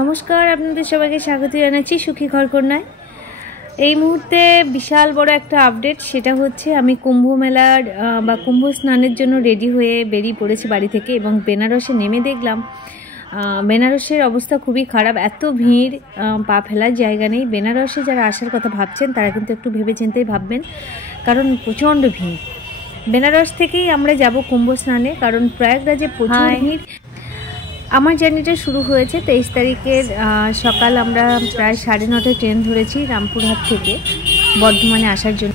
নমস্কার, আপনাদের সবাইকে স্বাগত জানাচ্ছি সুখী ঘরকন্যায়। এই মুহূর্তে বিশাল বড় একটা আপডেট, সেটা হচ্ছে আমি কুম্ভ মেলার বা কুম্ভ স্নানের জন্য রেডি হয়ে বেরিয়ে পড়েছি বাড়ি থেকে এবং বেনারসে নেমে দেখলাম বেনারসের অবস্থা খুবই খারাপ। এত ভিড়, পা ফেলার জায়গা নেই। বেনারসে যারা আসার কথা ভাবছেন তারা কিন্তু একটু ভেবেচিন্তেই ভাববেন, কারণ প্রচণ্ড ভিড়। বেনারস থেকেই আমরা যাব কুম্ভ স্নানে, কারণ প্রয়াগরাজে প্রচুর ভিড়। আমার জার্নিটা শুরু হয়েছে 23 তারিখের সকাল। আমরা প্রায় 9:30টায় ট্রেন ধরেছি রামপুরহাট থেকে বর্ধমানে আসার জন্য।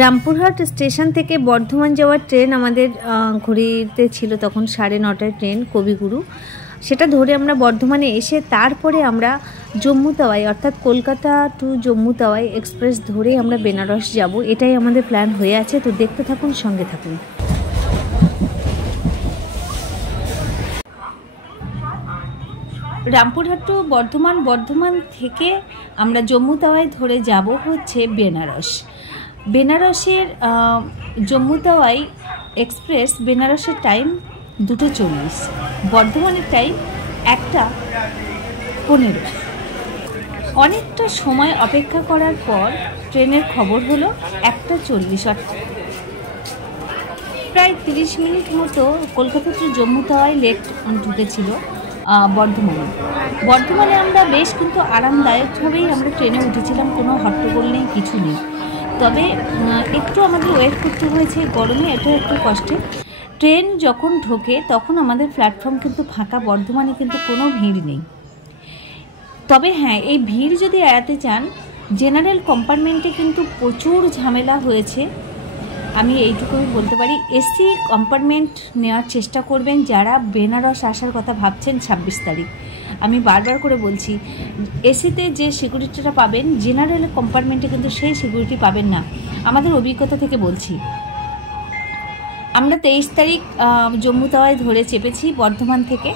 রামপুরহাট স্টেশন থেকে বর্ধমান যাওয়ার ট্রেন আমাদের ঘড়িতে ছিল তখন 9:30টায় ট্রেন কবিগুরু। সেটা ধরে আমরা বর্ধমানে এসে তারপরে আমরা জম্মু তাওয়াই অর্থাৎ কলকাতা টু জম্মু তাওয়াই এক্সপ্রেস ধরে আমরা বেনারস যাব। এটাই আমাদের প্ল্যান হয়ে আছে, তো দেখতে থাকুন, সঙ্গে থাকুন। রামপুরহাট টু বর্ধমান, বর্ধমান থেকে আমরা জম্মু তাওয়াই ধরে যাব হচ্ছে বেনারস। বেনারসের জম্মু তাওয়াই এক্সপ্রেস বেনারসের টাইম 2:40, বর্ধমানের টাইম 1:15। অনেকটা সময় অপেক্ষা করার পর ট্রেনের খবর হলো 1:40, প্রায় 30 মিনিট মতো কলকাতা টু জম্মু তাওয়াই লেট ঢুকেছিল বর্ধমানে আমরা বেশ কিন্তু আরামদায়কভাবেই আমরা ট্রেনে উঠেছিলাম, কোনো হট্টগোল নেই, কিছু নেই। তবে একটু আমাদের ওয়েট করতে হয়েছে গরমে, এটা একটু কষ্টে। ট্রেন যখন ঢোকে তখন আমাদের প্ল্যাটফর্ম কিন্তু ফাঁকা, বর্ধমানে কিন্তু কোনো ভিড় নেই। তবে হ্যাঁ, এই ভিড় যদি এড়াতে চান, জেনারেল কম্পার্টমেন্টে কিন্তু প্রচুর ঝামেলা হয়েছে। আমি এইটুকুই বলতে পারি, এসি কম্পার্টমেন্ট নেওয়ার চেষ্টা করবেন যারা বেনারস আসার কথা ভাবছেন 26 তারিখ। আমি বারবার করে বলছি, এসিতে যে সিকিউরিটিটা পাবেন জেনারেল কম্পার্টমেন্টে কিন্তু সেই সিকিউরিটি পাবেন না। আমাদের অভিজ্ঞতা থেকে বলছি। আমরা 23 তারিখ জম্মু তাওয়াই ধরে চেপেছি বর্ধমান থেকে।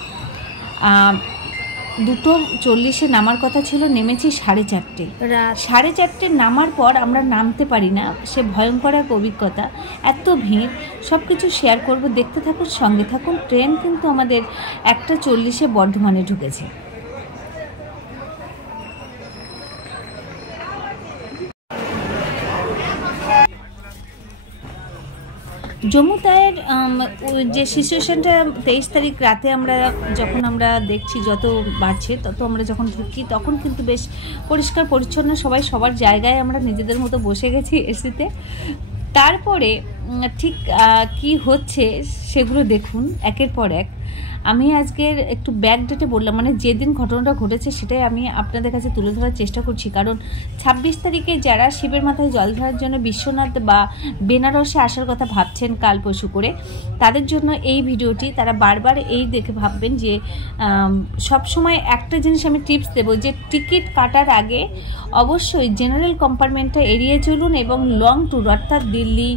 2:40 নামার কথা ছিল, নেমেছি 4:30। নামার পর আমরা নামতে পারি না, সে ভয়ঙ্কর এক অভিজ্ঞতা। এত ভিড়, সব কিছু শেয়ার করব, দেখতে থাকুন, সঙ্গে থাকুন। ট্রেন কিন্তু আমাদের 1:40 বর্ধমানে ঢুকেছে। জম্মু তাওয়াইয়ের যে সিচুয়েশানটা 23 তারিখ রাতে যখন আমরা দেখছি যত বাড়ছে তত আমরা যখন ঢুকি তখন কিন্তু বেশ পরিষ্কার পরিচ্ছন্ন, সবাই সবার জায়গায় আমরা নিজেদের মতো বসে গেছি এসিতে। তারপরে ঠিক কি হচ্ছে সেগুলো দেখুন একের পর এক। আমি আজকের একটু ব্যাক ডেটে বললাম, মানে যেদিন ঘটনাটা ঘটেছে সেটাই আমি আপনাদের কাছে তুলে ধরার চেষ্টা করছি, কারণ 26 তারিখে যারা শিবের মাথায় জল ঢালার জন্য বিশ্বনাথ বা বেনারসে আসার কথা ভাবছেন কাল পরশু করে, তাদের জন্য এই ভিডিওটি। তারা বারবার এই দেখে ভাববেন যে সবসময় একটা জিনিস আমি টিপস দেবো, যে টিকিট কাটার আগে অবশ্যই জেনারেল কম্পার্টমেন্টটা এড়িয়ে চলুন এবং লং ট্যুর অর্থাৎ দিল্লি,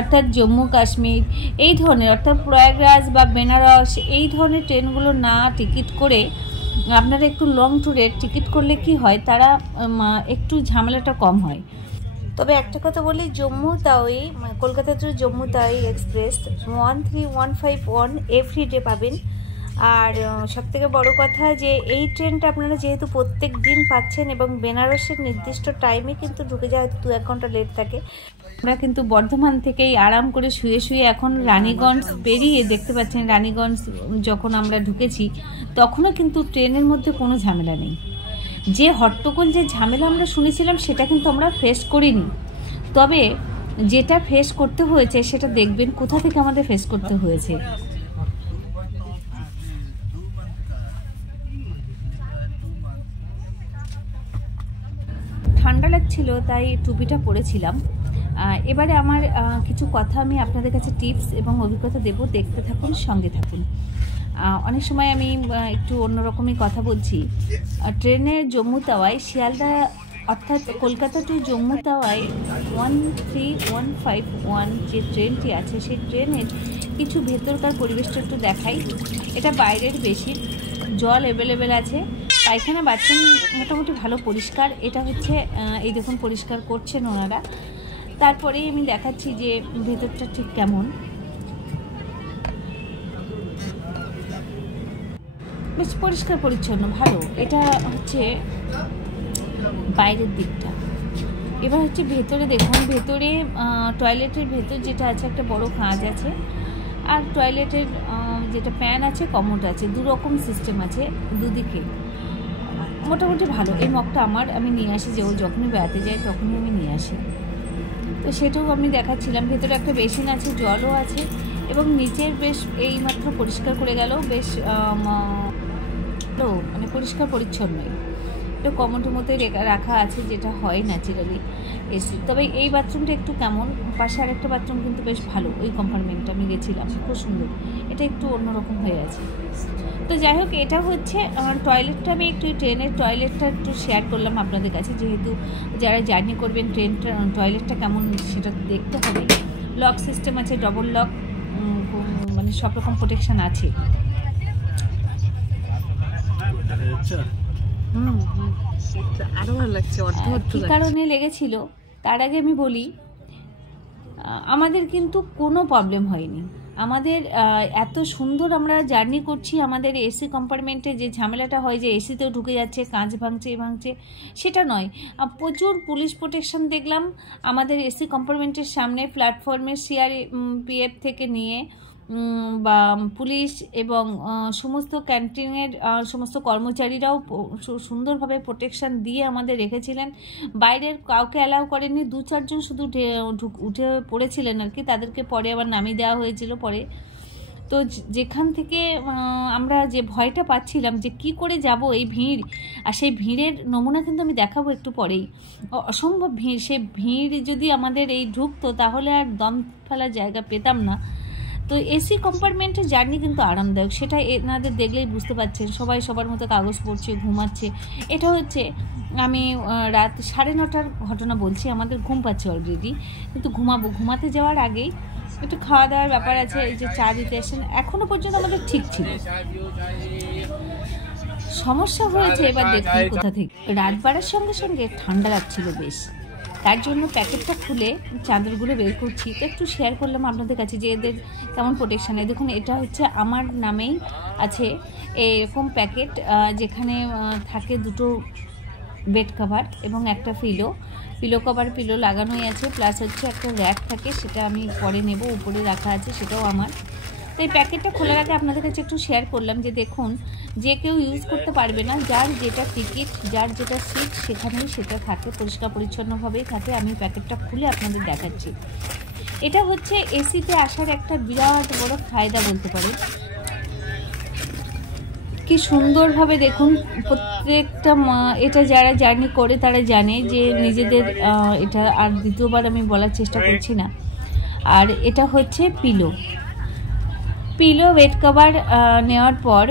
অর্থাৎ জম্মু কাশ্মীর, এই ধরনের অর্থাৎ প্রয়াগরাজ বা বেনারস এই ধরনের ট্রেনগুলো না টিকিট করে আপনারা একটু লং ট্যুরের টিকিট করলে কি হয়, তারা একটু ঝামেলাটা কম হয়। তবে একটা কথা বলি, Jammu Tawi Kolkata to Jammu Tawi express 13151 everyday পাবেন। আর সবথেকে বড় কথা যে এই ট্রেনটা আপনারা যেহেতু প্রত্যেক দিন পাচ্ছেন এবং বেনারসের নির্দিষ্ট টাইমে কিন্তু ঢুকে যায়, 2-1 ঘন্টা লেট থাকে। আমরা কিন্তু বর্ধমান থেকেই আরাম করে শুয়ে শুয়ে এখন রানীগঞ্জ পেরিয়ে দেখতে পাচ্ছেন, রানীগঞ্জ যখন আমরা ঢুকেছি তখনও কিন্তু ট্রেনের মধ্যে কোনো ঝামেলা নেই। যে হট্টগোল, যে ঝামেলা আমরা শুনেছিলাম সেটা কিন্তু আমরা ফেস করিনি। তবে যেটা ফেস করতে হয়েছে সেটা দেখবেন কোথা থেকে আমাদের ফেস করতে হয়েছে। ঠান্ডা লাগছিল তাই টুপিটা পরেছিলাম। এবারে আমার কিছু কথা আমি আপনাদের কাছে টিপস এবং অভিজ্ঞতা দেব, দেখতে থাকুন, সঙ্গে থাকুন। অনেক সময় আমি একটু অন্যরকমই কথা বলছি। ট্রেনে জম্মু তাওয়াই শিয়ালদা অর্থাৎ কলকাতা টু জম্মু তাওয়াই 13151 যে ট্রেনটি আছে সেই ট্রেনের কিছু ভেতরকার পরিবেশটা একটু দেখাই। এটা বাইরের বেশি, জল অ্যাভেলেবেল আছে, পায়খানা বাথরুম মোটামুটি ভালো পরিষ্কার। এটা হচ্ছে এই দেখুন পরিষ্কার করছেন ওনারা। তারপরেই আমি দেখাচ্ছি যে ভেতরটা ঠিক কেমন। বেশ পরিষ্কার পরিচ্ছন্ন, ভালো। এটা হচ্ছে বাইরের দিকটা। এবার হচ্ছে ভেতরে দেখুন, ভেতরে টয়লেটের ভেতর যেটা আছে একটা বড় কাঁচ আছে, আর টয়লেটের যেটা প্যান আছে কমোড আছে, দুরকম সিস্টেম আছে দুদিকে। মোটামুটি ভালো। এই মগটা আমি নিয়ে আসি, যে ও যখনই বেড়াতে যায় তখনই আমি নিয়ে আসি। তো সেটাও আমি দেখাচ্ছিলাম। ভেতরে একটা বেসিন আছে, জলও আছে, এবং নিচের বেশ এইমাত্র পরিষ্কার করে গেল, বেশ মানে পরিষ্কার পরিচ্ছন্নই। একটু কমোডের মতোই রাখা আছে, যেটা হয় ন্যাচারালি এসি। তবে এই বাথরুমটা একটু কেমন, পাশে আরেকটা বাথরুম কিন্তু বেশ ভালো, ওই কম্পার্টমেন্টটা আমি গেছিলাম, খুব সুন্দর। এটা একটু অন্যরকম হয়ে আছে। তো যাই হোক, এটা হচ্ছে টয়লেটটা। আমি একটু ট্রেনের টয়লেটটা একটু শেয়ার করলাম আপনাদের কাছে, যেহেতু যারা জার্নি করবেন ট্রেনটা টয়লেটটা কেমন সেটা দেখতে হবে। লক সিস্টেম আছে, ডবল লক, মানে সব রকম প্রোটেকশান আছে। আরো ভালো লাগছে। কী কারণে লেগেছিল তার আগে আমি বলি, আমাদের কিন্তু কোনো প্রবলেম হয়নি। আমাদের এত সুন্দর আমরা জার্নি করছি, আমাদের এসি কম্পার্টমেন্টে যে ঝামেলাটা হয় যে এসিতেও ঢুকে যাচ্ছে, কাঁচ ভাঙছে, সেটা নয়। প্রচুর পুলিশ প্রোটেকশন দেখলাম আমাদের এসি কম্পার্টমেন্টের সামনে, প্ল্যাটফর্মে সিআরপিএফ থেকে নিয়ে বা পুলিশ এবং সমস্ত ক্যান্টিনের সমস্ত কর্মচারীরাও সুন্দরভাবে প্রোটেকশান দিয়ে আমাদের রেখেছিলেন। বাইরের কাউকে অ্যালাউ করেননি, 2-4 জন শুধু উঠে পড়েছিলেন আর কি, তাদেরকে পরে আবার নামিয়ে দেওয়া হয়েছিল পরে। তো যেখান থেকে আমরা যে ভয়টা পাচ্ছিলাম যে কি করে যাব এই ভিড়, আর সেই ভিড়ের নমুনা কিন্তু আমি দেখাবো একটু পরেই। অসম্ভব ভিড়, সে ভিড় যদি আমাদের এই ঢুকতো তাহলে আর দম ফেলার জায়গা পেতাম না। তো এসি কম্পার্টমেন্টের জার্নি কিন্তু আরামদায়ক, সেটা এনাদের দেখলেই বুঝতে পারছেন। সবাই সবার মতো কাগজ পড়ছে, ঘুমাচ্ছে। এটা হচ্ছে আমি রাত 9:30টার ঘটনা বলছি, আমাদের ঘুম পাচ্ছে অলরেডি, কিন্তু ঘুমাতে যাওয়ার আগেই একটু খাওয়া দাওয়ার ব্যাপার আছে। এই যে চা দিতে আসেন, এখনও পর্যন্ত আমাদের ঠিক ছিল। সমস্যা হয়েছে এবার দেখুন কোথা থেকে। রাত বাড়ার সঙ্গে সঙ্গে ঠান্ডা লাগছিল বেশ, তার জন্য প্যাকেটটা খুলে চাদরগুলো বের করছি। তো একটু শেয়ার করলাম আপনাদের কাছে যে এদের কেমন প্রোটেকশান। দেখুন, এটা হচ্ছে আমার নামেই আছে এরকম প্যাকেট, যেখানে থাকে 2টো বেড কভার এবং একটা পিলো কভার, পিলো লাগানোই আছে, প্লাস হচ্ছে একটা র্যাক থাকে, সেটা আমি পরে নেব, উপরে রাখা আছে, সেটাও আমার। তো এই প্যাকেটটা খোলার আগে আপনাদের কাছে একটু শেয়ার করলাম যে দেখুন, যে কেউ ইউজ করতে পারবে না, যার যেটা টিকিট, যার যেটা সিট, সেখানেই সেটা থাকে, পরিষ্কার পরিচ্ছন্নভাবেই থাকে। আমি প্যাকেটটা খুলে আপনাদের দেখাচ্ছি। এটা হচ্ছে এসিতে আসার একটা বিরাট বড় ফায়দা বলতে পারেন। কি সুন্দরভাবে দেখুন, প্রত্যেকটা এটা যারা জার্নি করে তারা জানে যে নিজেদের এটা আর দ্বিতীয়বার আমি বলার চেষ্টা করছি না। আর এটা হচ্ছে পিলো বেড কভার নেওয়ার পর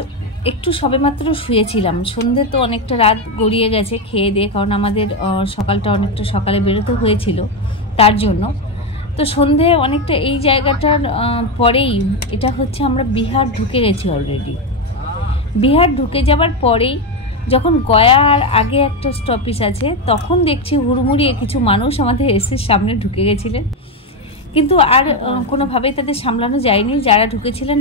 একটু সবেমাত্র শুয়েছিলাম। সন্ধ্যে তো অনেকটা রাত গড়িয়ে গেছে খেয়ে দিয়ে, কারণ আমাদের সকালটা অনেকটা সকালে বেরোতে হয়েছিল তার জন্য। তো সন্ধ্যে অনেকটা এই জায়গাটার পরেই, এটা হচ্ছে আমরা বিহার ঢুকে গেছি অলরেডি। বিহার ঢুকে যাবার পরেই যখন গয়ার আগে একটা স্টপেজ আছে, তখন দেখছি হুড়মুড়িয়ে কিছু মানুষ আমাদের এসির সামনে ঢুকে গেছিলেন, কিন্তু আর কোনোভাবেই তাদের সামলানো যায়নি। যারা ঢুকেছিলেন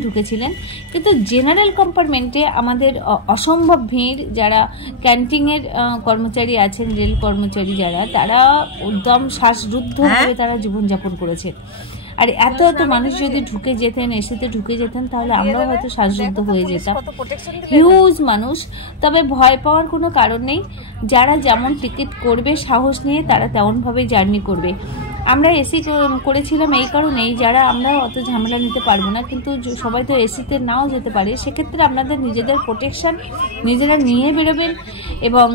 কিন্তু জেনারেল কম্পার্টমেন্টে আমাদের অসম্ভব ভিড়। যারা ক্যান্টিনের কর্মচারী আছেন, রেল কর্মচারী যারা, তারা একদম শ্বাসরুদ্ধভাবে তারা জীবনযাপন করেছেন। আর এত মানুষ যদি ঢুকে যেতেন, এসিতে ঢুকে যেতেন, তাহলে আমরাও হয়তো শ্বাসরুদ্ধ হয়ে যেতাম। হিউজ মানুষ। তবে ভয় পাওয়ার কোনো কারণ নেই। যারা যেমন টিকিট করবে সাহস নিয়ে, তারা তেমনভাবে জার্নি করবে। আমরা এসি করেছিলাম এই কারণেই, যারা আমরা অত ঝামেলা নিতে পারবো না, কিন্তু সবাই তো এসিতে নাও যেতে পারে। সেক্ষেত্রে আপনাদের নিজেদের প্রোটেকশান নিজেরা নিয়ে বেরোবেন এবং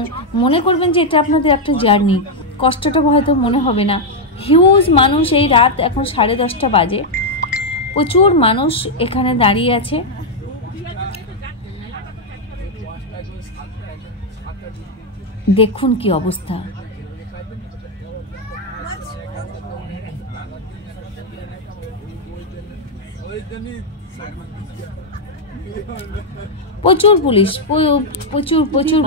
মনে করবেন যে এটা আপনাদের একটা জার্নি। কষ্টটা হয়তো মনে হবে না। হিউজ মানুষ, এই রাত এখন 10:30 বাজে, প্রচুর মানুষ এখানে দাঁড়িয়ে আছে। দেখুন কি অবস্থা। প্রচুর পুলিশ, প্রচুর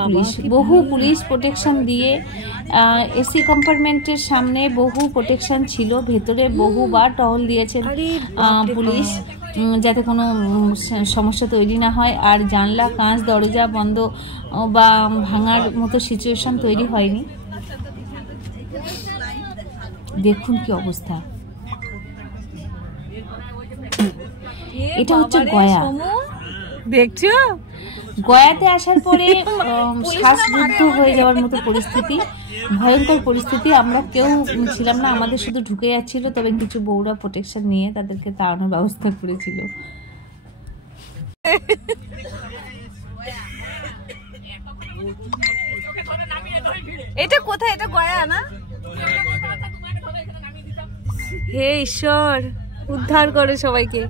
পুলিশ, বহু পুলিশ প্রোটেকশন দিয়ে, এসি কম্পার্টমেন্টের সামনে বহু প্রোটেকশন ছিল, ভেতরে বহুবার টহল দিয়েছেন পুলিশ যাতে কোনো সমস্যা তৈরি না হয়। আর জানলা কাঁচ দরজা বন্ধ বা ভাঙার মতো সিচুয়েশন তৈরি হয়নি। দেখুন কি অবস্থা। এটা হচ্ছে গয়া, দেখছো? গয়াতে আসার পরে শ্বাসরুদ্ধ হয়ে যাওয়ার মতো পরিস্থিতি, ভয়ঙ্কর পরিস্থিতি। আমরা কেউ ছিলাম না, আমাদের শুধু ঢুকে যাচ্ছিল, তবে কিছু বউরা প্রোটেকশন নিয়ে তাদেরকে তাড়ানোর ব্যবস্থা করেছিল। এটা কোথায়? এটা গয়া না? হে ঈশ্বর, উদ্ধার করে সবাইকে।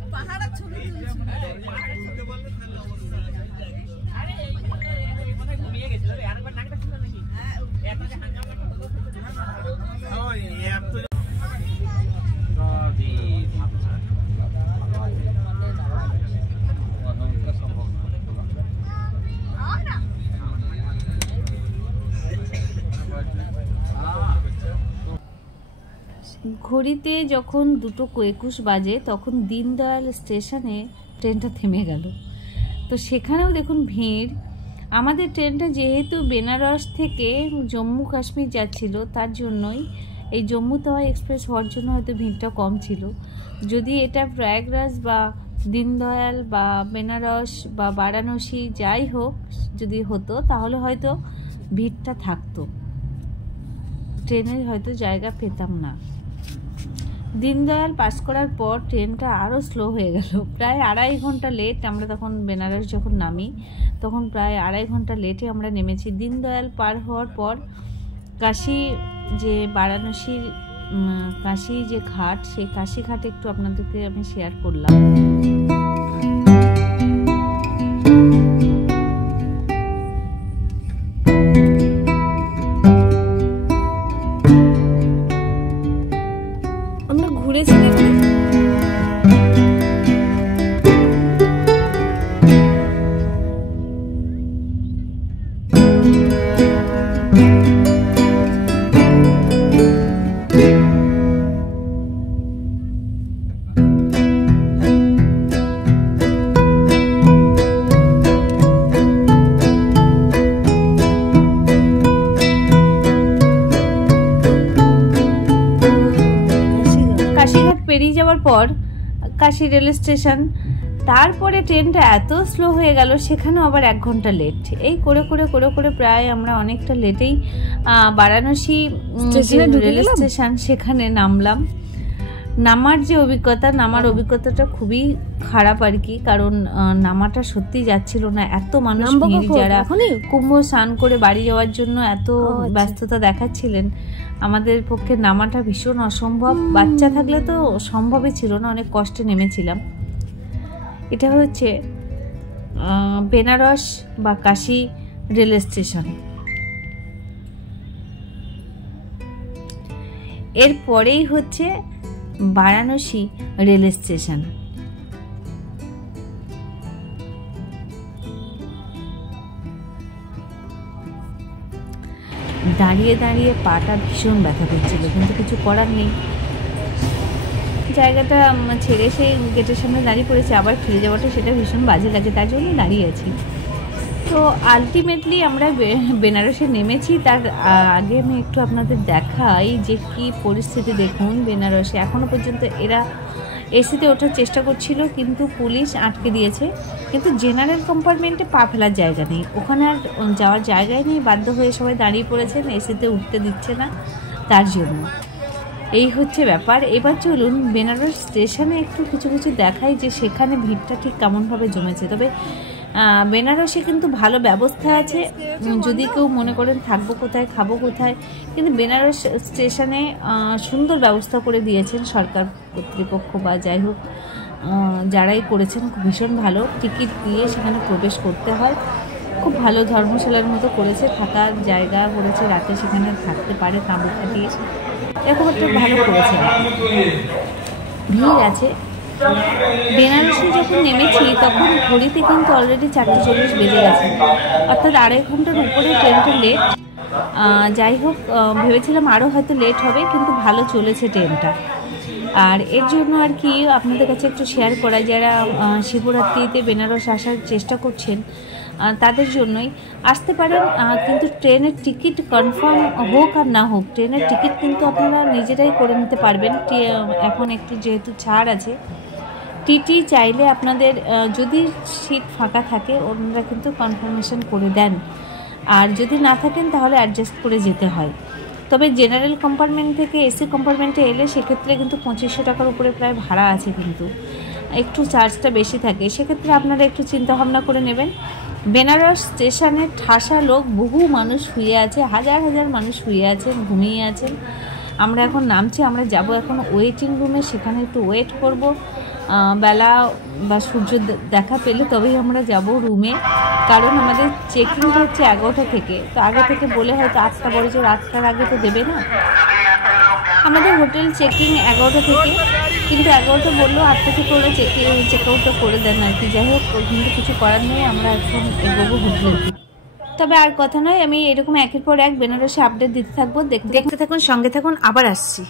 ঘড়িতে যখন 2:21 বাজে তখন দীনদয়াল স্টেশনে ট্রেনটা থেমে গেল। তো সেখানেও দেখুন ভিড়। আমাদের ট্রেনটা যেহেতু বেনারস থেকে জম্মু কাশ্মীর যাচ্ছিল, তার জন্যই এই জম্মু তাওয়াই এক্সপ্রেস হওয়ার জন্য হয়তো ভিড়টা কম ছিল। যদি এটা প্রয়াগরাজ বা দীনদয়াল বা বেনারস বা বারাণসী যাই হোক যদি হতো, তাহলে হয়তো ভিড়টা থাকতো, ট্রেনে হয়তো জায়গা পেতাম না। দীনদয়াল পাস করার পর ট্রেনটা আরও স্লো হয়ে গেল, প্রায় 2.5 ঘন্টা লেট। আমরা তখন বেনারস যখন নামি তখন প্রায় 2.5 ঘন্টা লেটে আমরা নেমেছি। দীনদয়াল পার হওয়ার পর কাশী যে বারাণসীর কাশী যে ঘাট, সেই কাশী ঘাট একটু আপনাদেরকে আমি শেয়ার করলাম। আমরা ঘুরেছি দেখুন। পেরিয়ে যাওয়ার পর কাশী রেল স্টেশন, তারপরে ট্রেনটা এত স্লো হয়ে গেল, সেখানেও আবার 1 ঘন্টা লেট। এই করে করে করে করে প্রায় আমরা অনেকটা লেটেই বারাণসী রেল স্টেশন সেখানে নামলাম। নামার যে অভিজ্ঞতা, নামার অভিজ্ঞতাটা খুবই খারাপ আর কি, কারণ নামাটা সত্যি যাচ্ছিল না। এত মানুষ ভিড়, যারা কুম্ভ স্নান করে বাড়ি যাওয়ার জন্য এত ব্যস্ততা দেখাচ্ছিলেন, আমাদের পক্ষে নামাটা ভীষণ অসম্ভব। বাচ্চা থাকলে তো সম্ভবই ছিল না, অনেক কষ্টে নেমেছিলাম। এটা হচ্ছে বেনারস বা কাশী রেল স্টেশন। এরপরেই হচ্ছে বারাণসী রেল স্টেশন। দাঁড়িয়ে দাঁড়িয়ে পাটা ভীষণ ব্যথা করছিল, কিন্তু কিছু করার নেই। জায়গাটা ছেড়ে সে গেটের সামনে দাঁড়িয়ে পড়েছে, আবার ফিরে যাওয়াটা সেটা ভীষণ বাজে লাগে, তার জন্য দাঁড়িয়ে আছি। তো আলটিমেটলি আমরা বেনারসে নেমেছি। তার আগে আমি একটু আপনাদের দেখাই যে কি পরিস্থিতি। দেখুন বেনারসে এখনও পর্যন্ত এরা এসিতে ওঠার চেষ্টা করছিল, কিন্তু পুলিশ আটকে দিয়েছে। কিন্তু জেনারেল কম্পার্টমেন্টে পা ফেলার জায়গা নেই, ওখানে আর যাওয়ার জায়গায় নেই, বাধ্য হয়ে সবাই দাঁড়িয়ে পড়েছেন, এসিতে উঠতে দিচ্ছে না তার জন্য। এই হচ্ছে ব্যাপার। এবার চলুন বেনারস স্টেশনে একটু কিছু কিছু দেখাই যে সেখানে ভিড়টা ঠিক কেমনভাবে জমেছে। তবে বেনারসে কিন্তু ভালো ব্যবস্থা আছে, যদি কেউ মনে করেন থাকবো কোথায় খাবো কোথায়, কিন্তু বেনারস স্টেশনে সুন্দর ব্যবস্থা করে দিয়েছেন সরকার কর্তৃপক্ষ বা যাই হোক যারাই করেছেন, ভীষণ ভালো। টিকিট দিয়ে সেখানে প্রবেশ করতে হয়, খুব ভালো ধর্মশালার মতো করেছে, থাকার জায়গা করেছে, রাতে সেখানে থাকতে পারে তাঁবু খাটিয়ে, এরকম একটা ভালো করেছে। ভিড় আছে, বেনারসে যখন নেমেছি তখন ঘড়িতে কিন্তু অলরেডি 4:40 বেজে গেছে, অর্থাৎ 2.5 ঘন্টার উপরে ট্রেনটা লেট। যাই হোক, ভেবেছিলাম আরও হয়তো লেট হবে, কিন্তু ভালো চলেছে ট্রেনটা। আর এর জন্য আর কি আপনাদের কাছে একটু শেয়ার করা, যারা শিবরাত্রিতে বেনারস আসার চেষ্টা করছেন তাদের জন্যই আসতে পারেন। কিন্তু ট্রেনের টিকিট কনফার্ম হোক আর না হোক, ট্রেনের টিকিট কিন্তু আপনারা নিজেরাই করে নিতে পারবেন। এখন একটু যেহেতু ছাড় আছে, টিটি চাইলে আপনাদের যদি সিট ফাঁকা থাকে ওনারা কিন্তু কনফার্মেশন করে দেন, আর যদি না থাকেন তাহলে অ্যাডজাস্ট করে যেতে হয়। তবে জেনারেল কম্পার্টমেন্ট থেকে এসি কম্পার্টমেন্টে এলে সেক্ষেত্রে কিন্তু 2500 টাকার উপরে প্রায় ভাড়া আছে, কিন্তু একটু চার্জটা বেশি থাকে। সেক্ষেত্রে আপনারা একটু চিন্তাভাবনা করে নেবেন। বেনারস স্টেশনে ঠাসা লোক, বহু মানুষ শুয়ে আছে, হাজার হাজার মানুষ শুয়ে আছেন, ঘুমিয়ে আছেন। আমরা এখন নামছি, আমরা যাব এখন ওয়েটিং রুমে, সেখানে একটু ওয়েট করব। বেলা বা সূর্য দেখা পেলে তবেই আমরা যাব রুমে, কারণ আমাদের চেকিংটা হচ্ছে 11টা থেকে। তো আগে থেকে বলে হয়তো 8টা বড় জোর 8টার আগে তো দেবে না। আমাদের হোটেল চেকিং 11টা থেকে, কিন্তু 11টা বললো 8টা থেকে ওরা চেক আউটটা করে দেন আর কি। যাই হোক, কিন্তু কিছু করার নেই, আমরা এখন এগোবো হোটেলের দিকে। তবে আর কথা নয়, আমি এরকম একের পর এক বেনারসে আপডেট দিতে থাকবো। দেখতে থাকুন, সঙ্গে থাকুন, আবার আসছি।